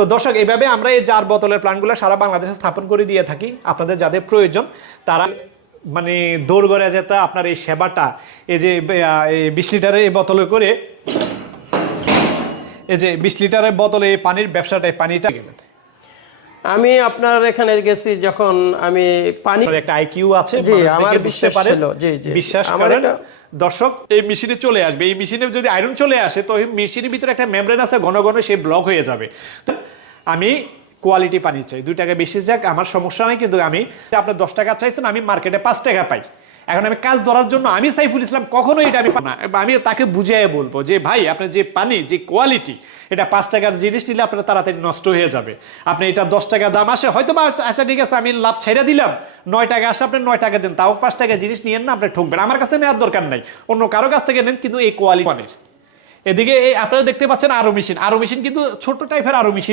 তো দর্শক এইভাবে আমরা এই জার বোতলের প্ল্যান্টগুলো সারা বাংলাদেশে স্থাপন করে দিয়ে থাকি। আপনাদের যাদের প্রয়োজন তারা মানে দৌড় করে যেতে আপনার এই সেবাটা এই যে বিশ লিটারের এই বোতলে করে এই যে বিশ লিটারের বোতলে এই পানির ব্যবসাটা পানিটা গেলেন আমি আপনার এখানে গেছি যখন আমি পানি একটা আইকিউ আছে জি, আমার বিশ্বাস। ছিল, জি, জি। বিশ্বাস করেন। দর্শক এই মেশিনে চলে আসবে। এই মেশিনে যদি আয়রন চলে আসে তো এই মেশিনের ভিতরে একটা মেমব্রেন আছে ঘন ঘন সে ব্লক হয়ে যাবে। তো আমি কোয়ালিটি পানি চাই। দুই টাকা বেশি যাক, আমার সমস্যা নেই, কিন্তু আমি আপনার দশ টাকা চাইছেন, আমি মার্কেটে পাঁচ টাকা পাই। এখন আমি কাজ ধরার জন্য আমি সাইফুল ইসলাম, কখনোই এটা আমি না। আমি তাকে বুঝিয়ে বলব যে, ভাই, আপনার যে পানি, যে কোয়ালিটি এটা পাঁচ টাকার জিনিস নিলে আপনার তাড়াতাড়ি নষ্ট হয়ে যাবে। আপনি এটা দশ টাকা দাম আসে, হয়তো বা আচ্ছা ঠিক আছে, আমি লাভ ছেড়ে দিলাম। নয় টাকা আসে, আপনি নয় টাকা দেন। তাও পাঁচ টাকা জিনিস নিয়েন না, আপনি ঠকবেন। আমার কাছে নেওয়ার দরকার নাই। অন্য কারও কাছ থেকে নেন, কিন্তু এই কোয়ালিটি এদিকে আপনারা দেখতে পাচ্ছেন আরও মেশিন আরও মেশিন কিন্তু ছোট টাইপের আরও মেশিন